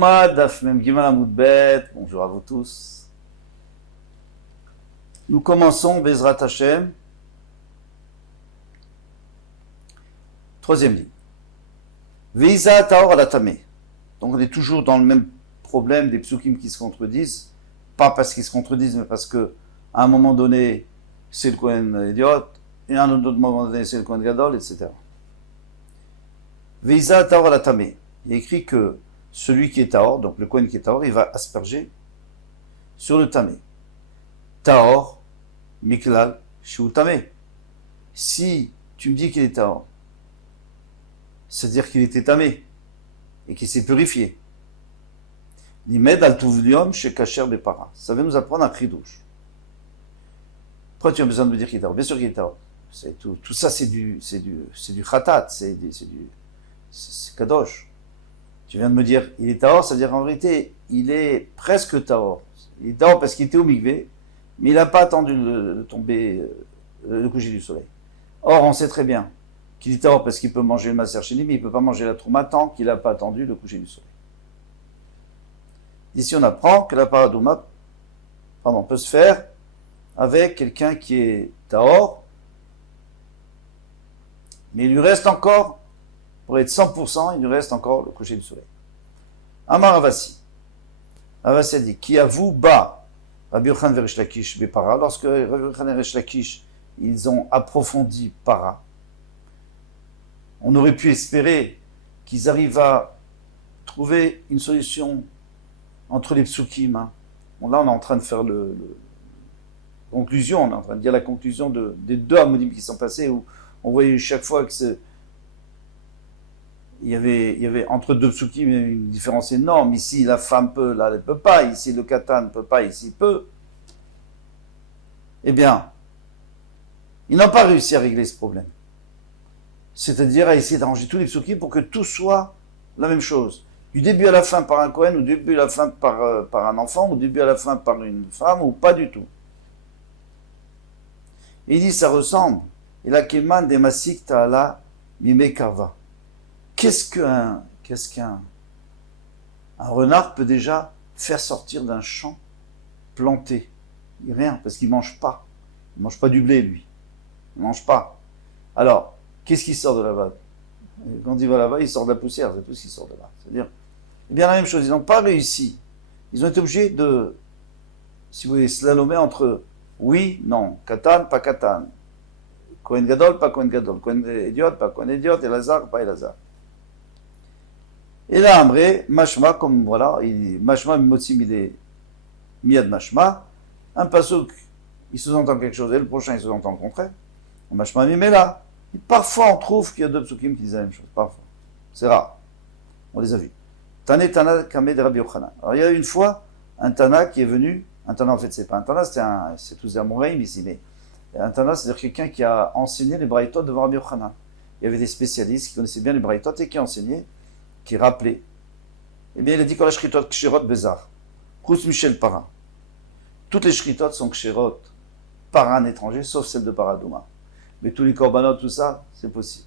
Yoma Daf Mem Gimel Amud Bet. Bonjour à vous tous. Nous commençons Bezrat Hashem. Troisième ligne. Veisa Taor Alatame. Donc on est toujours dans le même problème des psukim qui se contredisent. Pas parce qu'ils se contredisent, mais parce que à un moment donné, c'est le Kohen idiot, et à un autre moment donné, c'est le Kohen Gadol, etc. Veisa Taor Alatame. Il est écrit que celui qui est Taor, donc le Kohen qui est Taor, il va asperger sur le Tamé. Taor, Miklal, Shu Tamé. Si tu me dis qu'il est Taor, c'est-à-dire qu'il était Tamé et qu'il s'est purifié. Limed al Tuvlium chez Kacher Bepara. Ça va nous apprendre un chidouche. Pourquoi tu as besoin de me dire qu'il est Taor? Bien sûr qu'il est Taor. Tout ça, c'est du khatat, c'est kadosh. Tu viens de me dire, il est Taor, c'est-à-dire en vérité, il est presque Taor. Il est Taor parce qu'il était au Mikvé, mais il n'a pas attendu le coucher du soleil. Or, on sait très bien qu'il est Taor parce qu'il peut manger le Maser Sheni, mais il ne peut pas manger la Trouma tant qu'il n'a pas attendu le coucher du soleil. Ici, on apprend que la Paradouma peut se faire avec quelqu'un qui est Taor, mais il lui reste encore, pour être 100%, il lui reste encore le coucher du soleil. Amar Avasi. Avasi a dit, qui avoue bas, Rabbi Yochanan Veresh Lakish Bepara, lorsque Rabbi Yochanan et Resh Lakish, ils ont approfondi Para, on aurait pu espérer qu'ils arrivent à trouver une solution entre les psukim. Là, on est en train de faire conclusion, on est en train de dire la conclusion des deux amodim qui sont passés, où on voyait chaque fois que il y avait entre deux psukim une différence énorme. Ici, la femme peut, là, elle ne peut pas. Ici, le katan ne peut pas, ici, il peut. Eh bien, ils n'ont pas réussi à régler ce problème. C'est-à-dire à essayer d'arranger tous les psukim pour que tout soit la même chose. Du début à la fin par un Kohen, ou du début à la fin par un enfant, ou du début à la fin par une femme, ou pas du tout. Et il dit, ça ressemble. Et la keman des masik ta'ala mimekava. Qu'est-ce qu'un renard peut déjà faire sortir d'un champ planté? Rien, parce qu'il ne mange pas. Il ne mange pas du blé, lui. Il ne mange pas. Alors, qu'est-ce qui sort de là-bas? Quand il va là-bas, il sort de la poussière, c'est tout ce qui sort de là. C'est-à-dire, eh bien la même chose, ils n'ont pas réussi. Ils ont été obligés de, si vous voulez, slalomer entre oui, non, katan, pas katan. Kohen gadol, pas Kohen gadol. Kohen idiot, pas Kohen idiot. Elazar, pas Elazar. Et là, Amré, Mashma, comme voilà, Mashma, Motsim, il est Miad Mashma, un pasouk, il sous-entend quelque chose, et le prochain, il sous-entend le contraire. Mashma, mais là, parfois, on trouve qu'il y a deux psukim qui disent la même chose, parfois. C'est rare. On les a vus. Tane Tana, Kameh de Rabbi Yochanan. Alors, il y a une fois, un Tana qui est venu, un Tana, en fait, c'est pas un Tana, c'est tous des Amouraïm ici, mais un Tana, c'est-à-dire quelqu'un qui a enseigné les Braïtot devant Rabbi Yochanan. Il y avait des spécialistes qui connaissaient bien les Braïtot et qui enseignaient, qui rappelait, eh bien il a dit que la shritot kshirot bezar, Khous Michel Para. Toutes les shritot sont kshirot par un étranger, sauf celle de Paradouma. Mais tous les korbanot, tout ça, c'est possible.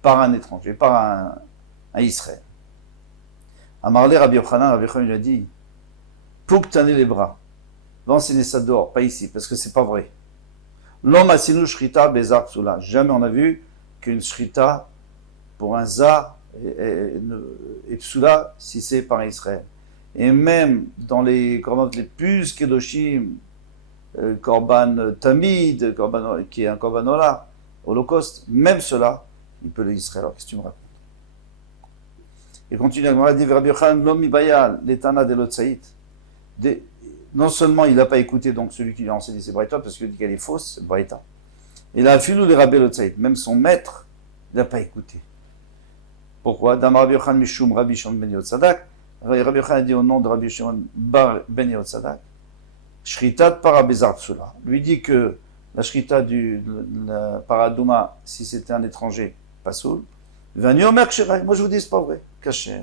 Par un étranger, par un Israël. Amarle Rabbi Yochanan lui a dit, pour que tu les bras, va enseigner ça dehors, pas ici, parce que c'est pas vrai. L'homme asinu shrita bezar psula. Jamais on a vu qu'une shrita pour un zar et psula si c'est par Israël. Et même dans les korban les plus kedoshim, korban tamid, korban, qui est un korbanola, holocauste, même cela, il peut l'Israël. Alors qu'est-ce que tu me racontes? Et continue à dire Rabbi Yochanan l'homme bayal l'étana de l'otsaït. Non seulement il n'a pas écouté donc celui qui lui a enseigné ses braïtas parce qu'il dit qu'elle est fausse, c'est braïta. Il a filou les rabbi l'otsaït, même son maître, il n'a pas écouté. Pourquoi? Dans Rabbi Yochanan Mishum Rabbi Shimon ben Yotzadak, Rabbi Yochanan dit au nom de Rabbi Shimon ben Yotzadak, Shritat para bezar psula. Lui dit que la shrita du paradouma, si c'était un étranger, pas soul. Vani omer ksherai. Moi je vous dis, c'est pas vrai. Caché.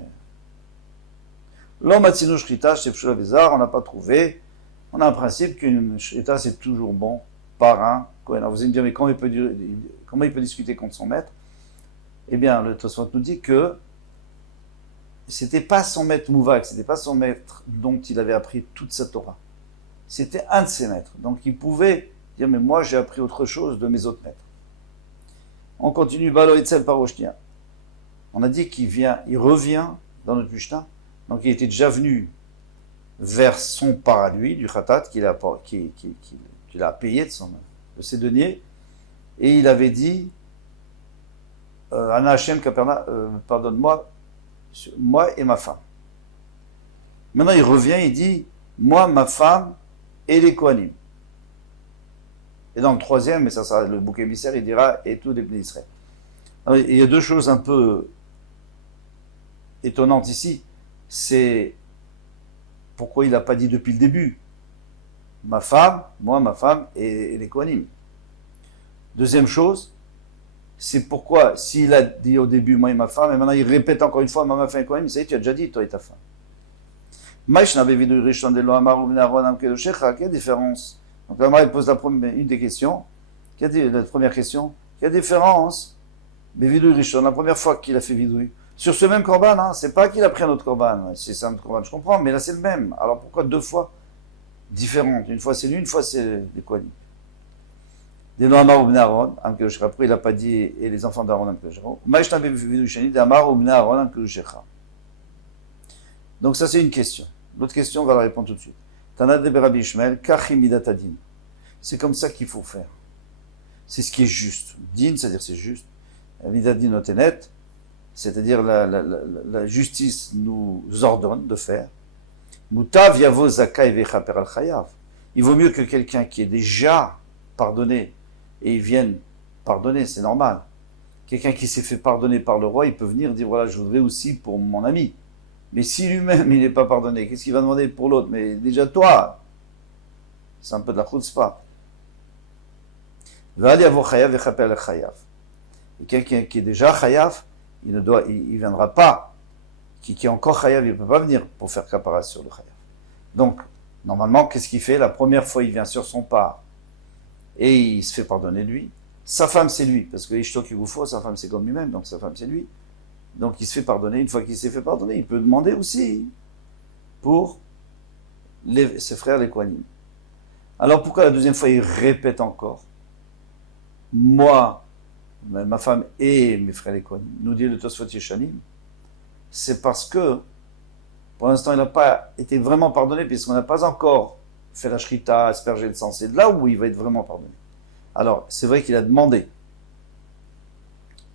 L'homme atzinu shrita, c'est psula bezar, on n'a pas trouvé. On a un principe qu'une shrita, c'est toujours bon par un Kohen. Alors vous allez me dire, mais comment il peut discuter contre son maître? Eh bien, le Tosfot nous dit que c'était pas son maître Mouvak, c'était pas son maître dont il avait appris toute sa Torah. C'était un de ses maîtres. Donc il pouvait dire, mais moi j'ai appris autre chose de mes autres maîtres. On continue, Balo Etzel Paroshnia. On a dit il revient dans notre Mishnah. Donc il était déjà venu vers son part à lui, du khatat, qu'il a payé de ses deniers. Et il avait dit, Ana Hashem Kaperna, pardonne-moi, moi et ma femme. Maintenant il revient, il dit, moi, ma femme et les Kohanim. Et dans le troisième, mais ça sera le bouc émissaire, il dira, et tous les bénis d'Israël. Alors, il y a deux choses un peu étonnantes ici. C'est pourquoi il n'a pas dit depuis le début, ma femme, moi, ma femme et les Kohanim. Deuxième chose, c'est pourquoi, s'il a dit au début, moi et ma femme, et maintenant il répète encore une fois, ma femme et Kohanim, ça y est, tu as déjà dit, toi et ta femme. Quelle différence? Donc la Mara pose une des questions. La première question. Quelle différence? La première fois qu'il a fait vidouille. Sur ce même korban, hein, c'est pas qu'il a pris un autre korban. C'est un autre korban, je comprends, mais là c'est le même. Alors pourquoi deux fois différentes? Une fois c'est lui, une fois c'est les Kohanim. Des noms Amar ou Bnei Aaron, après il n'a pas dit et les enfants d'Aaron Donc ça c'est une question. L'autre question, on va la répondre tout de suite. Tana de Rabbi Ishmael, Kachimidatadin. C'est comme ça qu'il faut faire. C'est ce qui est juste. Din, c'est-à-dire c'est juste. Midatadin notenet, c'est-à-dire la justice nous ordonne de faire. Mutav yavo zakai vechaper al chayav. Il vaut mieux que quelqu'un qui est déjà pardonné et il vienne pardonner, c'est normal. Quelqu'un qui s'est fait pardonner par le roi, il peut venir dire voilà, je voudrais aussi pour mon ami. Mais si lui-même il n'est pas pardonné, qu'est-ce qu'il va demander pour l'autre? Mais déjà toi, c'est un peu de la chutzpah. Et quelqu'un qui est déjà chayav, il viendra pas. Qui est encore chayav, il ne peut pas venir pour faire kapara sur le chayav. Donc, normalement, qu'est-ce qu'il fait? La première fois, il vient sur son pas et il se fait pardonner lui. Sa femme, c'est lui, parce que Ishto Kigufo, sa femme, c'est comme lui-même, donc sa femme, c'est lui. Donc il se fait pardonner. Une fois qu'il s'est fait pardonner, il peut demander aussi pour ses frères les Kohanim. Alors pourquoi la deuxième fois il répète encore? Moi, ma femme et mes frères les Kohanim. Nous dit le Tosfot Yeshanim. C'est parce que pour l'instant il n'a pas été vraiment pardonné puisqu'on n'a pas encore fait la shrita, asperger le sang. C'est là où il va être vraiment pardonné. Alors c'est vrai qu'il a demandé.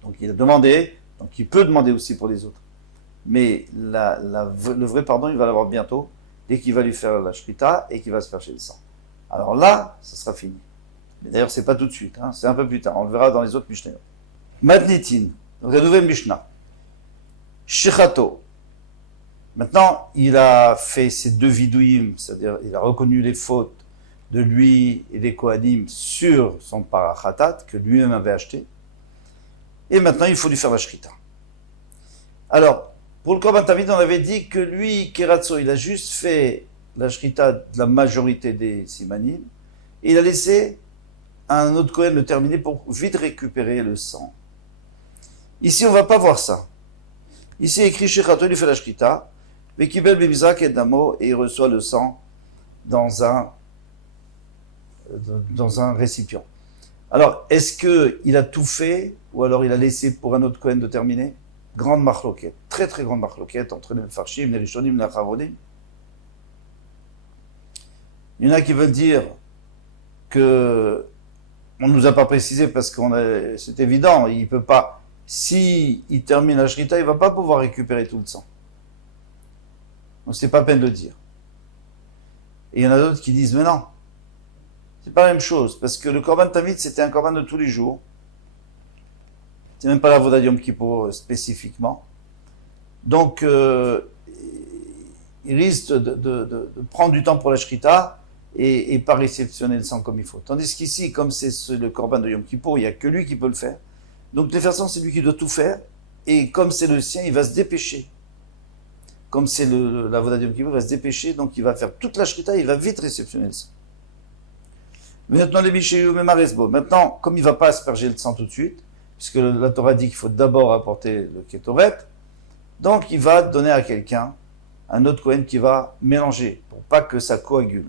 Donc il a demandé. Donc il peut demander aussi pour les autres. Mais le vrai pardon, il va l'avoir bientôt, dès qu'il va lui faire la shrita et qu'il va se faire chez le sang. Alors là, ça sera fini. Mais d'ailleurs, c'est pas tout de suite, hein, c'est un peu plus tard. On le verra dans les autres Mishnayot. Matnitin, donc la nouvelle Mishnah. Shechato. Maintenant, il a fait ses deux vidouim, c'est-à-dire il a reconnu les fautes de lui et des Kohanim sur son parachatat que lui-même avait acheté. Et maintenant, il faut lui faire la shrita. Alors, pour le Korban Tamid, on avait dit que lui, Keratso, il a juste fait la shrita de la majorité des simanim, et il a laissé un autre Kohen le terminer pour vite récupérer le sang. Ici, on ne va pas voir ça. Ici, écrit Shechato, il lui fait la shrita, Vekibel Bebizak et Damo, et il reçoit le sang dans un récipient. Alors, est-ce qu'il a tout fait, ou alors il a laissé pour un autre Kohen de terminer? Grande marloquette, très très grande marloquette entre les Mefarshim, les Rishonim, les Acharonim. Il y en a qui veulent dire que on ne nous a pas précisé parce que c'est évident, il peut pas. Si il termine la shrita, il va pas pouvoir récupérer tout le sang. Donc c'est pas peine de dire. Et il y en a d'autres qui disent mais non. C'est pas la même chose, parce que le Korban Tamid, c'était un Korban de tous les jours. C'est même pas la Voda Yom Kippour spécifiquement. Donc, il risque de prendre du temps pour la Shrita et pas réceptionner le sang comme il faut. Tandis qu'ici, comme c'est le Korban de Yom Kippour, il n'y a que lui qui peut le faire. Donc, de toute façon, c'est lui qui doit tout faire. Et comme c'est le sien, il va se dépêcher. Comme c'est la Voda Yom Kippour, il va se dépêcher. Donc, il va faire toute la Shrita, il va vite réceptionner le sang. Maintenant, comme il ne va pas asperger le sang tout de suite, puisque la Torah dit qu'il faut d'abord apporter le Kétoret, Donc il va donner à quelqu'un, un autre Kohen qui va mélanger, pour pas que ça coagule.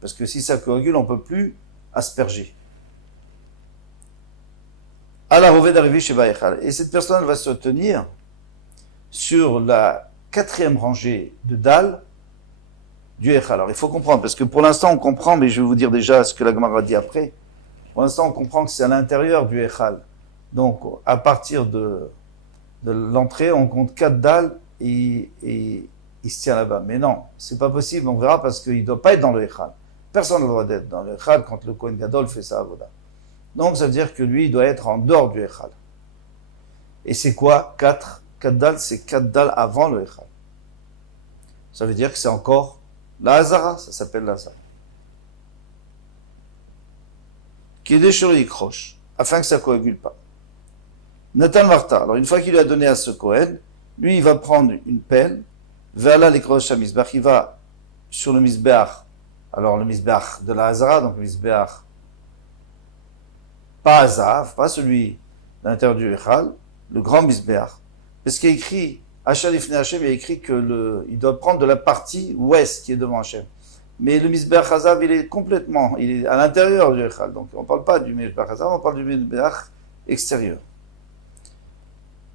Parce que si ça coagule, on ne peut plus asperger. À la revée d'arriver chez Baïchal. Et cette personne va se tenir sur la 4e rangée de dalles du Echal. Alors il faut comprendre, parce que pour l'instant on comprend, mais je vais vous dire déjà ce que la Gemara dit après. Pour l'instant on comprend que c'est à l'intérieur du Echal. Donc à partir de l'entrée, on compte 4 dalles et il se tient là-bas. Mais non, c'est pas possible, on verra, parce qu'il ne doit pas être dans le Echal. Personne n'a le droit d'être dans le Echal quand le Kohen Gadol fait sa avoda. Donc ça veut dire que lui, il doit être en dehors du Echal. Et c'est quoi 4 dalles, c'est 4 dalles avant le Echal. Ça veut dire que c'est encore la Hazara, ça s'appelle la Hazara. Qui est déchiré, croche, afin que ça ne coagule pas. Nathan Marta, alors une fois qu'il lui a donné à ce Kohen, lui il va prendre une pelle, vers là les croches à Misbach, il va sur le Misbach, alors le Misbach de la Hazara, donc le Misbach pas Hazav, pas celui de l'intérieur du Echal, le grand Misbach, parce qu'il y a écrit, Hachal Ifne Hashem, il y a écrit il doit prendre de la partie ouest qui est devant Hashem. Mais le Misbach Hazav, il est à l'intérieur du Echal, donc on ne parle pas du Misbach Hazav, on parle du Misbach extérieur.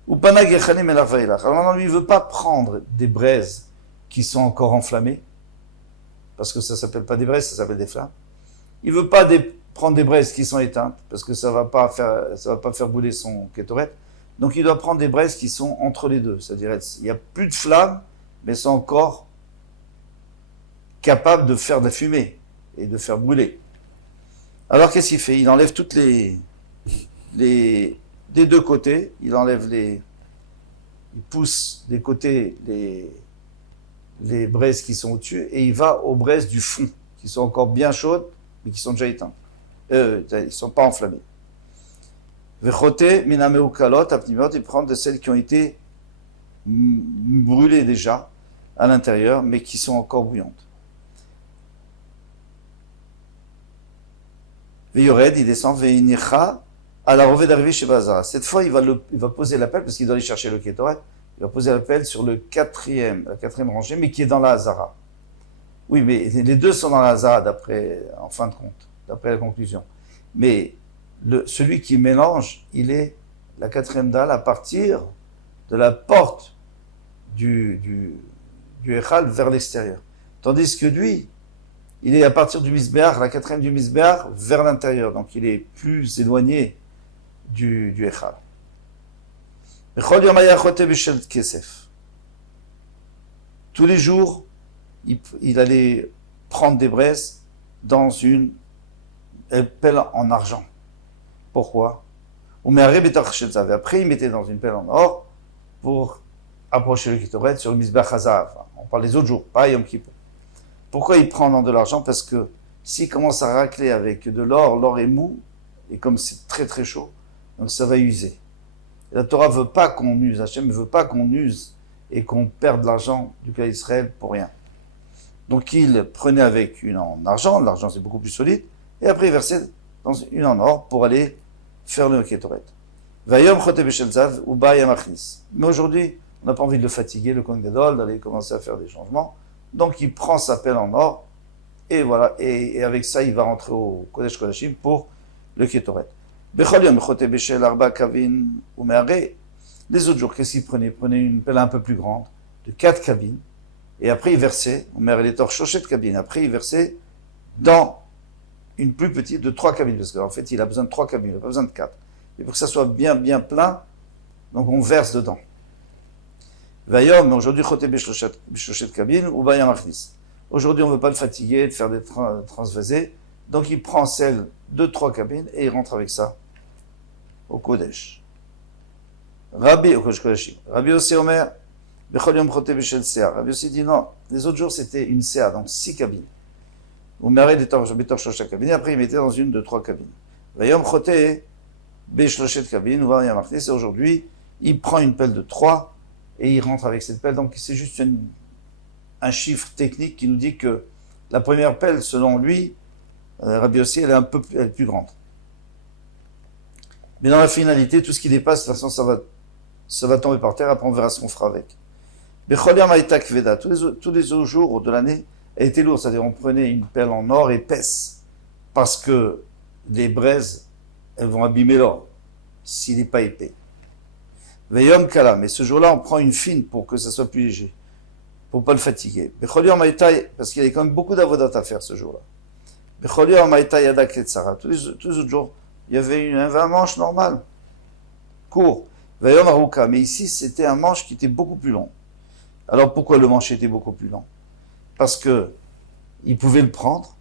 Ou Panag Echanim El Availach. Alors maintenant, lui, il ne veut pas prendre des braises qui sont encore enflammées, parce que ça ne s'appelle pas des braises, ça s'appelle des flammes. Il ne veut pas prendre des braises qui sont éteintes, parce que ça va pas faire brûler son kétoret. Donc il doit prendre des braises qui sont entre les deux. C'est-à-dire, il n'y a plus de flammes, mais sont encore capables de faire de la fumée et de faire brûler. Alors qu'est-ce qu'il fait? Il enlève toutes des deux côtés, il pousse des côtés les braises qui sont au-dessus, et il va aux braises du fond, qui sont encore bien chaudes, mais qui sont déjà éteintes. Ils ne sont pas enflammés. Vechoté, minameu kalot, apnimot, il prend de celles qui ont été brûlées déjà à l'intérieur, mais qui sont encore bouillantes. Veyored, il descend, veinicha, à la revée d'arrivée chez Bazara. Cette fois, il va poser la pelle, parce qu'il doit aller chercher le kétoret, il va poser la pelle sur la quatrième rangée, mais qui est dans la Hazara. Oui, mais les deux sont dans la Hazara, en fin de compte, d'après la conclusion. Mais celui qui mélange, il est la 4e dalle à partir de la porte du Echal vers l'extérieur. Tandis que lui, il est à partir du Misbéach, la 4e du Misbéach, vers l'intérieur. Donc il est plus éloigné du Echal. Tous les jours, il allait prendre des braises dans une pelle en argent. Pourquoi? Après, il mettait dans une pelle en or pour approcher le kétoret sur le Misbach Hazav. On parle des autres jours, pas Yom Kippur. Pourquoi il prend de l'argent? Parce que s'il commence à racler avec de l'or est mou, et comme c'est très très chaud, donc ça va user. Et la Torah ne veut pas qu'on use, Hachem ne veut pas qu'on use et qu'on perde l'argent du peuple d'Israël pour rien. Donc il prenait avec une en argent, l'argent c'est beaucoup plus solide, et après il versait dans une en or pour aller faire le kétoret. Vayom chote b'shel zav ou bayam achnis. Mais aujourd'hui, on n'a pas envie de le fatiguer, le Kohen Gadol, d'aller commencer à faire des changements. Donc il prend sa pelle en or, et voilà, et avec ça il va rentrer au Kodesh Kodashim pour le kétoret. Bechol yom chote b'shel arba kavin ou me'are. Les autres jours, qu'est-ce qu'il prenait? Il prenait une pelle un peu plus grande, de 4 cabines, et après il versait, ou me'are les torches chochet de cabine, après il versait dans une plus petite de 3 cabines, parce qu'en fait il a besoin de 3 cabines, il n'a pas besoin de 4. Et pour que ça soit bien plein, donc on verse dedans. Vayom, aujourd'hui, choté b'shochet cabine, ou bayam achnis. Aujourd'hui, on ne veut pas le fatiguer, de faire des transvasés, donc il prend celle de 3 cabines et il rentre avec ça au Kodesh. Rabbi Yossi Omer, bechol yom choté b'shel sea. Rabbi Yossi dit non, les autres jours c'était une sea, donc 6 cabines. Ou me'are des torches chochet cabine, après il mettait dans une de 3 cabines. Vayom choté b'shochet cabine, ou bayam achnis, et aujourd'hui, il prend une pelle de 3 et il rentre avec cette pelle. Donc c'est juste un chiffre technique qui nous dit que la première pelle, selon lui, Rabbi Yossi, elle est plus grande. Mais dans la finalité, tout ce qui dépasse, de toute façon, ça va tomber par terre, après on verra ce qu'on fera avec. Bechol Yom Hayta Kveda. Tous les autres jours de l'année, elle était lourde. C'est-à-dire, on prenait une perle en or épaisse. Parce que les braises, elles vont abîmer l'or. S'il n'est pas épais. Veyom Kala. Mais ce jour-là, on prend une fine pour que ça soit plus léger. Pour pas le fatiguer. Bechol Yom Hayta, parce qu'il y avait quand même beaucoup d'avodat à faire ce jour-là. Bechol Yom Hayta Yadak Letzara. Tous les autres jours, il y avait un manche normal. Court. Veyom Aruka. Mais ici, c'était un manche qui était beaucoup plus long. Alors pourquoi le manche était beaucoup plus long? Parce que il pouvait le prendre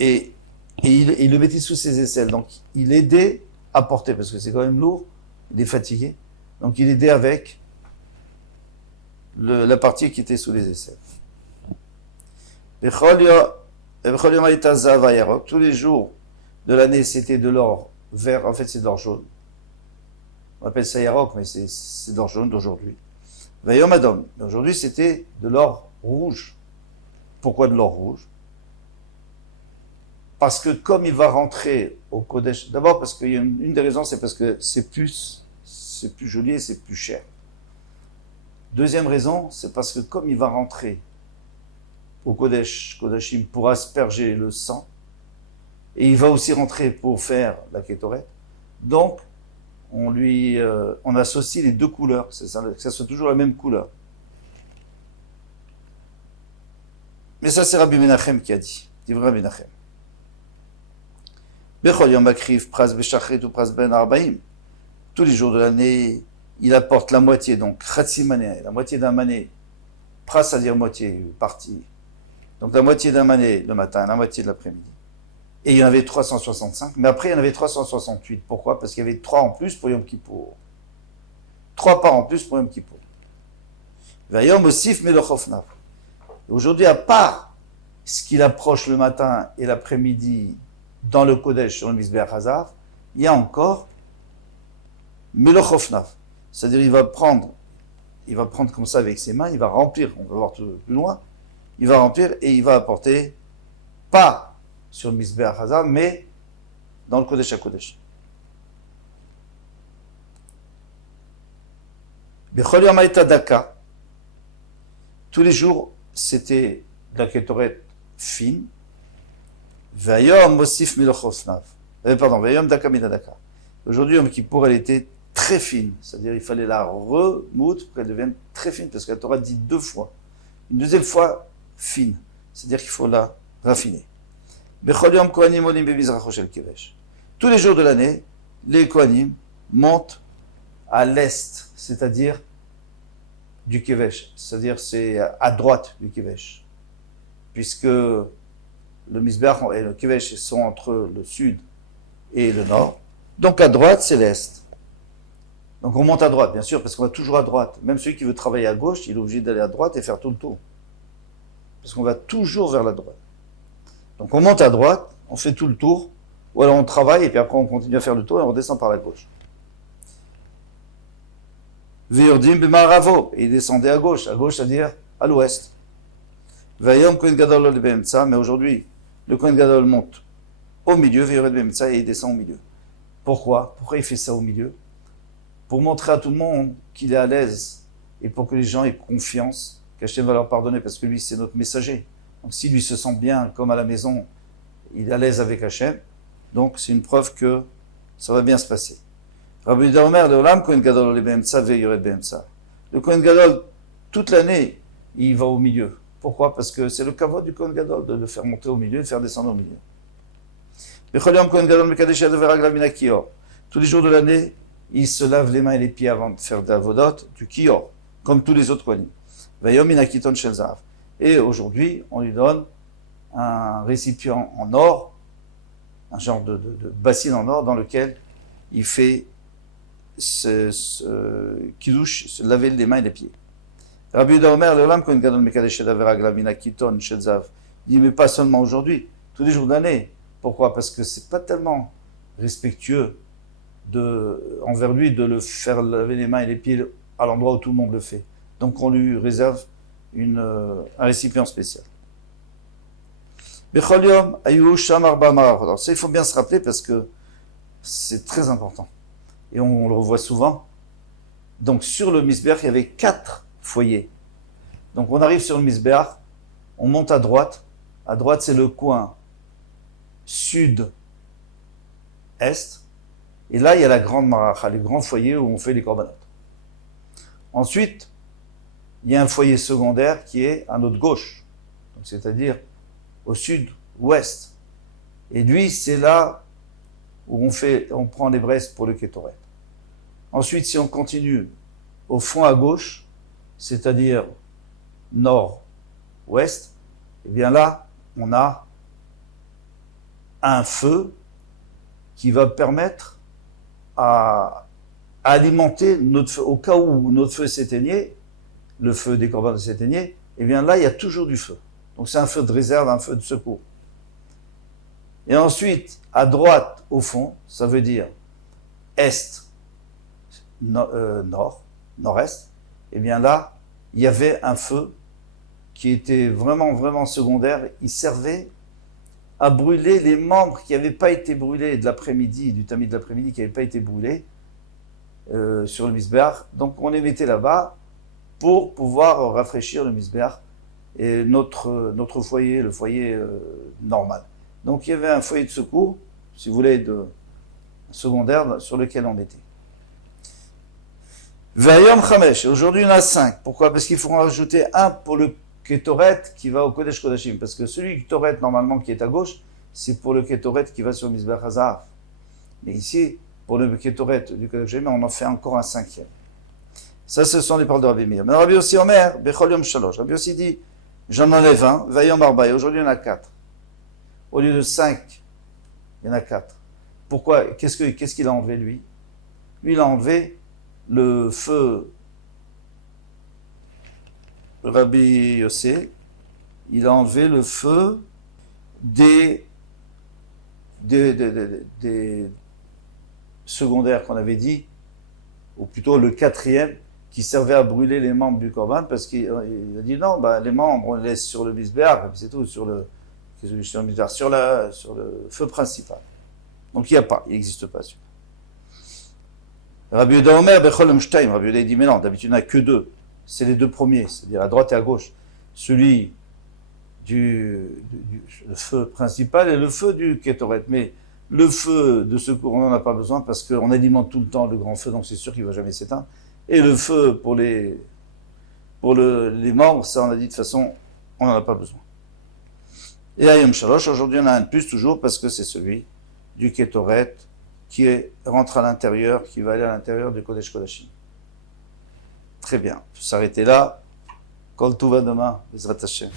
et il le mettait sous ses aisselles. Donc il aidait à porter, parce que c'est quand même lourd, il est fatigué. Donc il aidait avec la partie qui était sous les aisselles. Tous les jours de l'année, c'était de l'or vert, en fait c'est de l'or jaune. On appelle ça yarok, mais c'est de l'or jaune d'aujourd'hui. Vayom Adom. Aujourd'hui, c'était de l'or rouge. Pourquoi de l'or rouge? Parce que comme il va rentrer au Kodesh, d'abord parce qu'il y a une des raisons, c'est parce que c'est plus joli et c'est plus cher. Deuxième raison, c'est parce que comme il va rentrer au Kodashim pour asperger le sang, et il va aussi rentrer pour faire la Kétoret, donc on associe les deux couleurs, que ça soit toujours la même couleur. Mais ça, c'est Rabbi Menachem qui a dit. Divrei Rabbi Menachem. Bechol Yom Akriv, Pras Beshachrit ou Pras Ben Arbaim. Tous les jours de l'année, il apporte la moitié, donc Chatsi Mané, la moitié d'un mané. Pras, c'est-à-dire moitié, partie. Donc la moitié d'un mané le matin, la moitié de l'après-midi. Et il y en avait 365, mais après il y en avait 368. Pourquoi? Parce qu'il y avait 3 en plus pour Yom Kippour. 3 parts en plus pour Yom Kippour. Vayom Osif Melochofnav. Aujourd'hui, à part ce qu'il approche le matin et l'après-midi dans le Kodesh sur le Mizbeach Hazav, il y a encore Melochofnav. C'est-à-dire il va prendre comme ça avec ses mains, il va remplir, on va voir plus loin, il va remplir et il va apporter pas sur le Mizbeach Hazav, mais dans le Kodesh HaKodesh. Bechol Yom Hayta Daka. Tous les jours, c'était de la Kétoret fine. Vayom Mosif Milochosnav. Vayom Daka Midadaka. Aujourd'hui, Yom Kippour, elle était très fine. C'est-à-dire, il fallait la remoudre pour qu'elle devienne très fine, parce que la Torah dit 2 fois. Une deuxième fois, fine. C'est-à-dire qu'il faut la raffiner. Bechol Yom Kohanim Olim Bemizracho Shel Kevesh. Tous les jours de l'année, les Kohanim montent à l'est, c'est-à-dire du Kevesh, c'est-à-dire c'est à droite du Kevesh, puisque le Mizbeach et le Kevesh sont entre le sud et le nord, donc à droite c'est l'est. Donc on monte à droite, bien sûr, parce qu'on va toujours à droite. Même celui qui veut travailler à gauche, il est obligé d'aller à droite et faire tout le tour, parce qu'on va toujours vers la droite. Donc on monte à droite, on fait tout le tour, ou alors on travaille et puis après on continue à faire le tour et on redescend par la gauche. Veyordim b'maravo, et il descendait à gauche c'est-à-dire à l'ouest. Vayom Kohen Gadol le Be'emtsa, mais aujourd'hui, le Kohen Gadol monte au milieu, Veyored Be'emtsa, et il descend au milieu. Pourquoi il fait ça au milieu? Pour montrer à tout le monde qu'il est à l'aise, et pour que les gens aient confiance, qu'Hachem va leur pardonner, parce que lui, c'est notre messager. Donc si lui se sent bien, comme à la maison, il est à l'aise avec Hachem, donc c'est une preuve que ça va bien se passer. Rabbi Yehuda Omer, le Olam Kohen Gadol le Be'emtsa ve'yored Be'emtsa. Le Kohen Gadol, toute l'année, il va au milieu. Pourquoi? Parce que c'est le kavod du Kohen Gadol de le faire monter au milieu et de faire descendre au milieu. Bechol Yom Kohen Gadol mekadesh yadav ve'raglav min ha-kior. Tous les jours de l'année, il se lave les mains et les pieds avant de faire d'avodot du kior, comme tous les autres Kohanim. Vayom min ha-kiton shel zahav. Et aujourd'hui, on lui donne un récipient en or, un genre de bassine en or dans lequel il fait kiddush, se laver les mains et les pieds. Rabbi Yehuda Omer, le Olam Kohen Gadol mekadesh yadav ve'raglav min ha-kiton shel zahav. Il dit, mais pas seulement aujourd'hui, tous les jours d'année. Pourquoi? Parce que c'est pas tellement respectueux envers lui de le faire laver les mains et les pieds à l'endroit où tout le monde le fait. Donc on lui réserve un récipient spécial. Bechol Yom Ayu Sham Arba Marachot. Alors ça, il faut bien se rappeler parce que c'est très important. Et on le revoit souvent. Donc sur le Mizbeach, il y avait 4 foyers. Donc on arrive sur le Mizbeach, on monte à droite. À droite, c'est le coin sud-est. Et là, il y a la grande maracha, le grand foyer où on fait les korbanot. Ensuite, il y a un foyer secondaire qui est à notre gauche, c'est-à-dire au sud-ouest. Et lui, c'est là où on prend les braises pour le Kétoret. Ensuite, si on continue au fond à gauche, c'est-à-dire nord-ouest, et bien là, on a un feu qui va permettre à alimenter notre feu. Au cas où notre feu s'éteignait, le feu des korbanos s'éteignait, et bien là, il y a toujours du feu. Donc c'est un feu de réserve, un feu de secours. Et ensuite, à droite, au fond, ça veut dire est, nord, nord-est, et bien là, il y avait un feu qui était vraiment, vraiment secondaire. Il servait à brûler les membres qui n'avaient pas été brûlés de l'après-midi, du tamis de l'après-midi qui n'avaient pas été brûlés sur le Mizbeach. Donc on les mettait là-bas pour pouvoir rafraîchir le Mizbeach et notre foyer, le foyer normal. Donc il y avait un foyer de secours, si vous voulez, secondaire sur lequel on était. Vayom Chamesh, aujourd'hui on a 5. Pourquoi? Parce qu'il faut en rajouter un pour le Kétoret qui va au Kodesh Kodashim. Parce que celui Kétoret, normalement, qui est à gauche, c'est pour le Kétoret qui va sur le Mizbeach HaZahav. Mais ici, pour le Kétoret du Kodesh Kodashim, on en fait encore un 5e. Ça, ce sont les paroles de Rabbi Meir. Mais Rabbi aussi Omer, Bechol Yom Shalosh. Rabbi aussi dit, j'en enlève un, Vayom Arbaï. Aujourd'hui, il y en a 4. Au lieu de 5, il y en a 4. Pourquoi? Qu'est-ce qu'il a enlevé, lui? Lui, il a enlevé le feu Rabbi Yossé, il a enlevé le feu des secondaires qu'on avait dit, ou plutôt le 4e, qui servait à brûler les membres du Korban, parce qu'il a dit non, les membres, on les laisse sur le Mizbeach, c'est tout, sur le feu principal. Donc il n'existe pas celui-là. Rabbi Yehuda Omer, Bechol Yom Shtayim. Rabbi Yehuda dit, mais non, d'habitude il n'y en a que 2. C'est les 2 premiers, c'est-à-dire à droite et à gauche. Celui le feu principal et le feu du Kétoret. Mais le feu de secours, on n'en a pas besoin parce qu'on alimente tout le temps le grand feu, donc c'est sûr qu'il ne va jamais s'éteindre. Et le feu pour les membres, ça on a dit de toute façon, on n'en a pas besoin. Et à Yom Shalosh, aujourd'hui on a un de plus toujours parce que c'est celui du Kétoret qui rentre à l'intérieur, qui va aller à l'intérieur du Kodesh Kodashim. Très bien, il faut s'arrêter là. Kol Tuva demain, Bezrat Hashem.